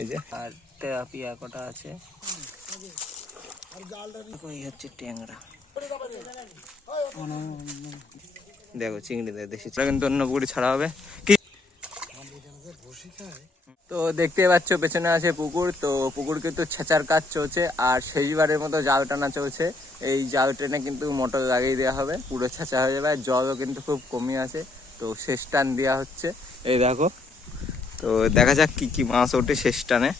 এই যে। আর তেলাপিয়া কটা আছে? হচ্ছে ট্যাংরা। দেখো চিংড়ি দেখো দেশি কিন্তু অন্য পুকুরি ছাড়া হবে। কি তো দেখতে পাচ্ছ পেছনে আছে পুকুর। তো পুকুর কিন্তু ছেঁচার কাজ চলছে আর শেষবারের মতো জাল টানা চলছে। এই জাল টেনে কিন্তু মোটর লাগিয়ে দেওয়া হবে। পুরো ছেঁচা হয়ে যাবে আর জলও কিন্তু খুব কমই আছে। তো শেষ টান দেওয়া হচ্ছে। এই দেখো তো দেখা যাক কি কি মাছ ওঠে শেষ টানে।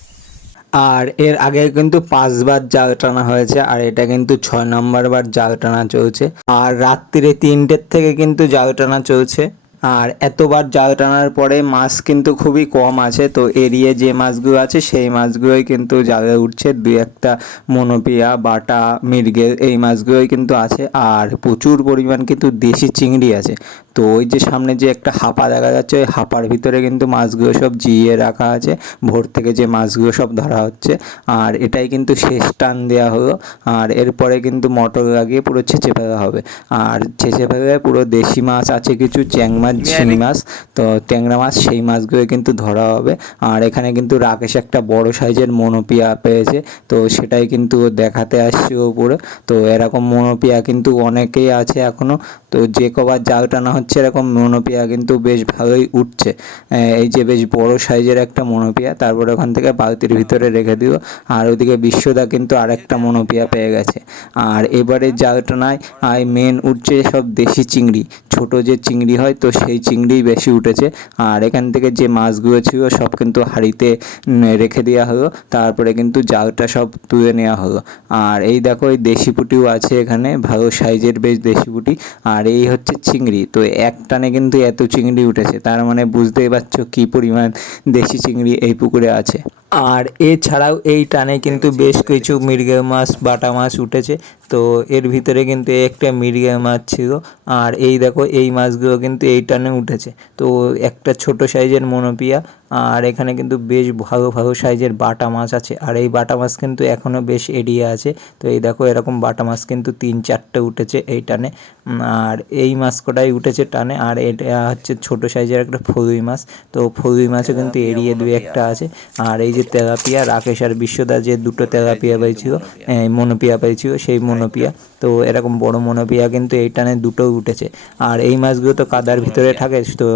আর এর আগে কিন্তু পাঁচবার জাল টানা হয়েছে, আর এটা কিন্তু ছয় নম্বর বার জাল টানা চলছে। আর রাত্রিরে তিনটের থেকে কিন্তু জাল টানা চলছে। আর এতবার জাল টানার পরে মাছ কিন্তু খুবই কম আছে, তো এরিয়ে যে মাছগুলো আছে সেই মাছগুলোই কিন্তু জালে উঠছে। দুই একটা মনোপিয়া, বাটা, মির্গেল এই মাছগুলোই কিন্তু আছে আর প্রচুর পরিমাণ কিন্তু দেশি চিংড়ি আছে। তো ওই যে সামনে যে একটা হাপা দেখা যাচ্ছে, ওই হাপার ভিতরে কিন্তু মাছগুলো সব জিয়ে রাখা আছে, ভোর থেকে যে মাছগুলো সব ধরা হচ্ছে। আর এটাই কিন্তু শেষ টান দেওয়া হলো, আর এরপরে কিন্তু মটর লাগিয়ে পুরো ছেঁচে ফেলা হবে। আর ছেঁচে ফেলে পুরো দেশি মাছ আছে কিছু চ্যাং মাছ শিঙি মাছ তো ট্যাংরা মাছ সেই মাছগুলো কিন্তু ধরা হবে। আর এখানে কিন্তু রাকেশ একটা বড় সাইজের মনোপিয়া পেয়েছে তো সেটাই কিন্তু দেখাতে আসছে উপরে তো এরকম মনোপিয়া কিন্তু অনেকেই আছে এখনও তো যে কবার জাল টানা হচ্ছে এরকম মনোপিয়া কিন্তু বেশ ভালোই উঠছে। এই যে বেশ বড় সাইজের একটা মনোপিয়া তারপর ওখান থেকে বালতির ভিতরে রেখে দিল। আর ওদিকে বিশ্বদা কিন্তু আরেকটা মনোপিয়া পেয়ে গেছে। আর এবারে জাল টানায় আয় মেন উঠছে সব দেশি চিংড়ি। ছোট যে চিংড়ি হয়, তো সেই চিংড়ি বেশি উঠেছে। আর এখান থেকে যে মাছগুলো ছিল, সব কিন্তু হাঁড়িতে রেখে দেওয়া হলো। তারপরে কিন্তু জালটা সব তুলে নেওয়া হলো। আর এই দেখো, এই দেশি পুঁটিও আছে এখানে, ভালো সাইজের বেশ দেশি পুঁটি। আর এই হচ্ছে চিংড়ি। তো এক টানে কিন্তু এত চিংড়ি উঠেছে, তার মানে বুঝতেই পারছ কী পরিমাণ দেশি চিংড়ি এই পুকুরে আছে। আর এছাড়াও এই টানে কিন্তু বেশ কিছু মৃগেল মাছ, বাটা মাছ উঠেছে। তো এর ভিতরে কিন্তু একটা মৃগেল মাছ ছিল। আর এই দেখো এই মাছগুলো কিন্তু এই টানে উঠেছে। তো একটা ছোট সাইজের মনোপিয়া আর এখানে কিন্তু বেশ ভালো ভালো সাইজের বাটা মাছ আছে। আর এই বাটা মাছ কিন্তু এখনও বেশ এড়িয়ে আছে। তো এই দেখো এরকম বাটা মাছ কিন্তু তিন চারটে উঠেছে এই টানে। আর এই মাছ কটাই উঠেছে টানে? আর এটা হচ্ছে ছোট সাইজের একটা ফলুই মাছ। তো ফলুই মাছও কিন্তু এড়িয়ে দুই একটা আছে। আর এই যে তেলাপিয়া রাকেশ আর বিশ্বদা যে দুটো তেলাপিয়া পেয়েছিল মনোপিয়া। পেয়েছিল সেই মনোপিয়া। তো এরকম বড় মনোপিয়া কিন্তু এই টানে দুটো উঠেছে। আর এই মাছগুলো তো কাদার ভিতরে থাকে তো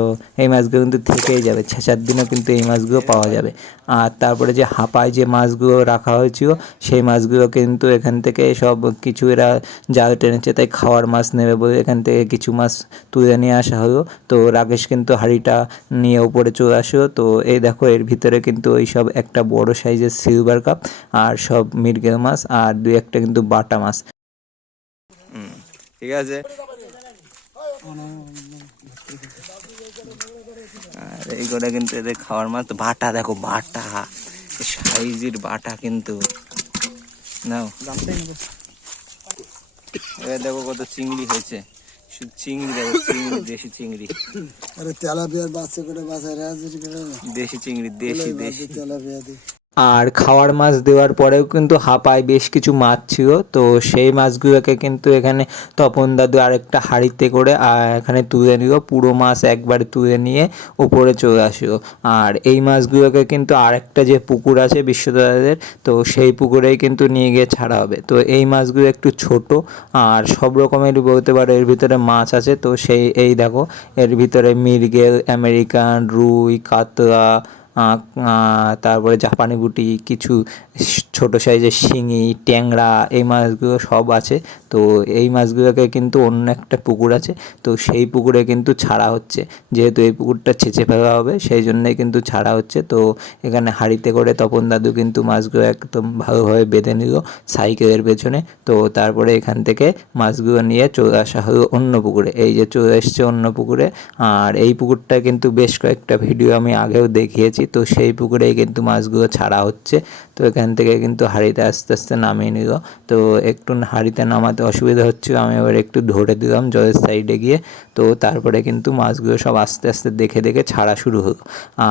এই মাছগুলো কিন্তু থেকেই যাবে। ছেঁচার দিনও কিন্তু এই মাছগুলো পাওয়া যাবে। আর তারপরে যে হাঁপায় যে মাছগুলো রাখা হয়েছিল সেই মাছগুলো কিন্তু এখান থেকে সব কিছু এরা জাল টেনেছে তাই খাওয়ার মাছ নেবে বলে এখান থেকে কিছু মাছ তুলে নিয়ে আসা হলো। তো রাকেশ কিন্তু হাঁড়িটা নিয়ে উপরে চলে আসলো। তো এই দেখো এর ভিতরে কিন্তু ওই সব একটা বড় সাইজের সিলভার কাপ আর সব মিরগেল মাছ আর দুই একটা কিন্তু বাটা মাছ। ঠিক আছে? আর এই করে কিন্তু এদের খাওয়ার মাছ বাটা দেখো বাটা। সাইজের বাটা কিন্তু। নাও। এবার দেখো কত চিংড়ি হয়েছে। শুধু চিংড়ি দেখো চিংড়ি দেশি চিংড়ি। আরে তেলাপিয়ার বাচ্চা করে বাসায় রাজনীতি করে। না দেশি চিংড়ি দেশি দেশি। তেলাপিয়া দিয়ে আর খাওয়ার মাছ দেওয়ার পরেও কিন্তু হাঁপায় বেশ কিছু মাছ ছিল। তো সেই মাছগুলোকে কিন্তু এখানে তপন দাদু আরেকটা হাঁড়িতে করে এখানে তুলে নিল। পুরো মাছ একবারে তুলে নিয়ে উপরে চলে আসলো। আর এই মাছগুলোকে কিন্তু আরেকটা যে পুকুর আছে বিশ্বদাদাদের তো সেই পুকুরেই কিন্তু নিয়ে গিয়ে ছাড়া হবে। তো এই মাছগুলো একটু ছোট, আর সব রকমেরই বলতে পারো এর ভিতরে মাছ আছে। তো সেই, এই দেখো, এর ভিতরে মিরগেল, আমেরিকান, রুই, কাতলা তারপরে জাপানি বুটি কিছু ছোট সাইজের শিঙি, ট্যাংরা, এই মাছগুলো সব আছে। তো এই মাছগুলোকে কিন্তু অন্য একটা পুকুর আছে। তো সেই পুকুরে কিন্তু ছাড়া হচ্ছে। যেহেতু এই পুকুরটা ছেঁচে ফেলা হবে, সেই জন্যই কিন্তু ছাড়া হচ্ছে। তো এখানে হাঁড়িতে করে তপন দাদু কিন্তু মাছগুলো একদম ভালোভাবে বেঁধে নিল সাইকেলের পেছনে। তো তারপরে এখান থেকে মাছগুলো নিয়ে চলে আসা হলো অন্য পুকুরে। এই যে চলে এসছে অন্য পুকুরে। আর এই পুকুরটা কিন্তু বেশ কয়েকটা ভিডিও আমি আগেও দেখিয়েছি। তো সেই পুকুরেই কিন্তু মাছগুলো ছাড়া হচ্ছে। তো এখান থেকে কিন্তু হাঁড়িতে আস্তে আস্তে নামিয়ে নিল। তো একটু হাঁড়িতে নামাতে অসুবিধা হচ্ছিল, আমি এবার একটু ধরে দিলাম জলের সাইডে গিয়ে। তো তারপরে কিন্তু মাছগুলো সব আস্তে আস্তে দেখে দেখে ছাড়া শুরু হলো।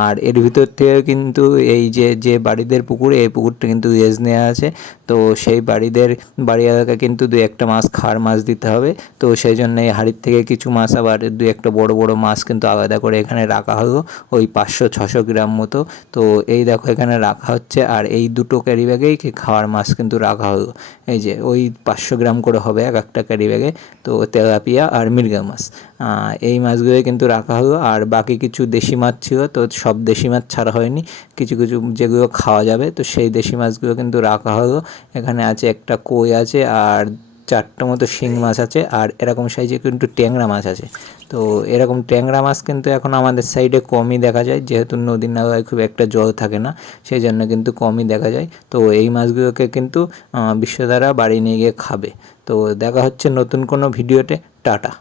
আর এর ভিতর থেকে কিন্তু এই যে যে বাড়িদের পুকুর, এই পুকুরটা কিন্তু রেজ নেওয়া আছে। তো সেই বাড়িদের বাড়ি এলাকা কিন্তু দু একটা মাছ খাওয়ার মাছ দিতে হবে। তো সেই জন্য এই হাড়ির থেকে কিছু মাছ আবার দু একটা বড় বড় মাছ কিন্তু আলাদা করে এখানে রাখা হলো, ওই পাঁচশো, ছশো গ্রাম মতো। তো এই দেখো এখানে রাখা হচ্ছে। আর এই দুটো ক্যারি ব্যাগেই খাওয়ার মাছ কিন্তু রাখা হলো। এই যে ওই পাঁচশো গ্রাম করে হবে এক একটা ক্যারি ব্যাগে, তো তেলাপিয়া আর মির্গা মাছ। এই মাছগুলোই কিন্তু রাখা হলো। আর বাকি কিছু দেশি মাছ ছিল, তো সব দেশি মাছ ছাড়া হয়নি। কিছু কিছু যেগুলো খাওয়া যাবে, তো সেই দেশি মাছগুলো কিন্তু রাখা হলো। এখানে আছে একটা কই আছে আর চারটে মতো শিং মাছ আছে আর এরকম সাইজে কিন্তু ট্যাংরা মাছ আছে। তো এরকম ট্যাংরা মাছ কিন্তু এখন আমাদের সাইডে কমই দেখা যায় যেহেতু নদীর নালায় খুব একটা জল থাকে না সেই জন্য কিন্তু কমই দেখা যায়। তো এই মাছগুলোকে কিন্তু বিশ্বধারা বাড়ি নিয়ে গিয়ে খাবে। তো দেখা হচ্ছে নতুন কোনো ভিডিওতে। টাটা।